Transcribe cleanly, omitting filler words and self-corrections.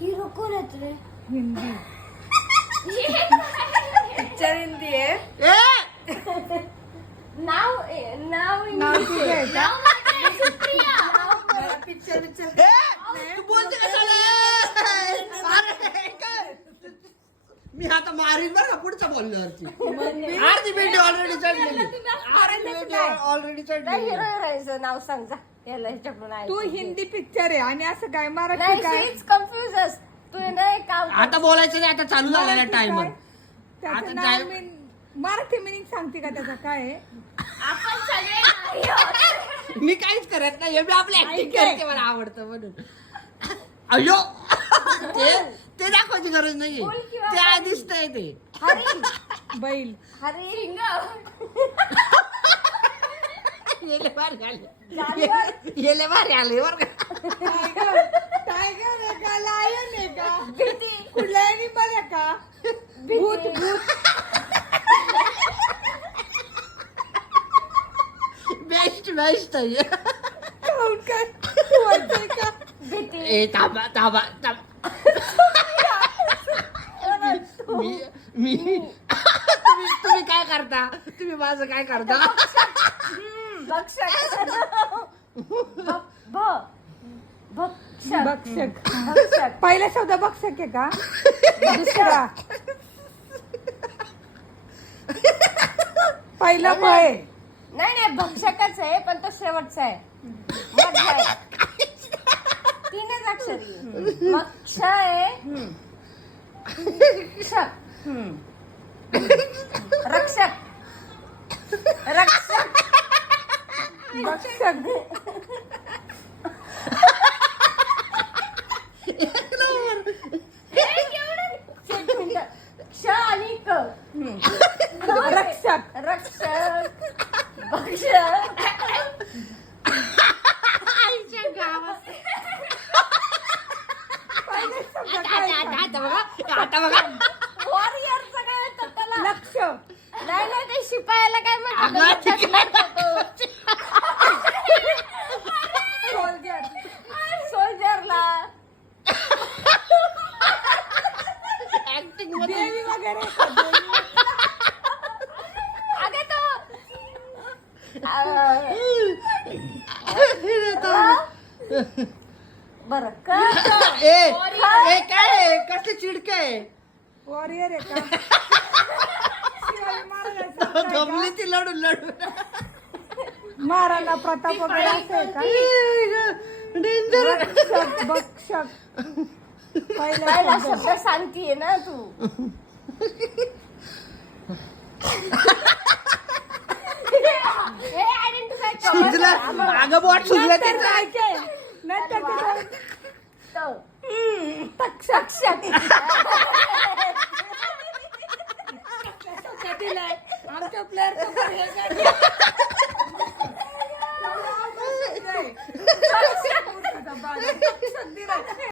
Hero कोण आहेत रे? Hindi picture Hindi आहे. नाव नाव इंग्लिश ठीक आहे का? नाव पिक्चर पिक्चर तू बोलते कशाला? अरे, काय? मी आता मारीन बरं का पुढच्या बोलण्यावरची. अर्धी भेंडी ऑलरेडी चढलेली ऑलरेडी चढलेली. हिरो हिरोईनचं नाव सांग जा. याला ह्याच्याकडून आहे. तू हिंदी पिक्चर आहे आणि असं काय मराठी नाही काय? शीच कन्फ्युज तू नाही काम कर. आता बोलायचं नाही, आता चालू झालेला मराठी टाइमर. काय? त्याचं आता नाव time- मराठी मिनिंग सांगते का त्याचा काय आहे? आपण सगळे नाही आहोत. मी काहीच करत नाही, हे मी आपली ऍक्टिंग ऐक आहे. करते, मला आवडतं म्हणून. अयो ते दाखवायची गरज नाहीये, बोल किंवा ते आधी दिसतंय ते. हरी बैल हरी येले भारी आले, जानवर. येले भारी आले बरं का. टायगर टायगर आहे का लायन आहे का भीती कुठला ॲनिमल आहे का भूत भूत बेस्ट बेस्ट आहे. काऊन काय बोलतोय का भीती ए थांबा थांबा थांबा. मी तुम्ही काय करता, तुम्ही माझं काय करता? भक्षक भक्षक भक्षक भक्षक पहिला शब्द भक्षक आहे का दुसरा पहिला पय नाही नाही भक्षकच आहे पण तो शेवटचा आहे मध्य आहे. तीनच अक्षरी मग क्ष आहे क्षक रक्षक रक्षक भक्षक एक मिनिट. क्ष आणि क रक्षक रक्षक भक्षक पहिला शब्द काय आहे? आता बघा वॉरियरचं काय होतं त्याला लक्ष नाही नाही ते शिपायाला काय अगं, म्हणतात कोलगेट सोल्जरला ऍक्टिंग मध्ये देवी वगैरे आहे का? देवी? अगं तो बर ए काय आहे? कसले चिडके आहे? वॉरियर आहे का शिवाजी महाराजांचं काय गमली का? ती लढून लढून. महाराणा प्रताप वगैरे असं आहे का डेंजर. भक्षक भक्षक पहिला पहिला शब्द. शब्द सांगतीये ना तू हे आयडेंटिफाय सुजलं मागं बोट सुजलं नंतर त्याचं. काय काय? नंतर तक्षक आमच्या प्लेअर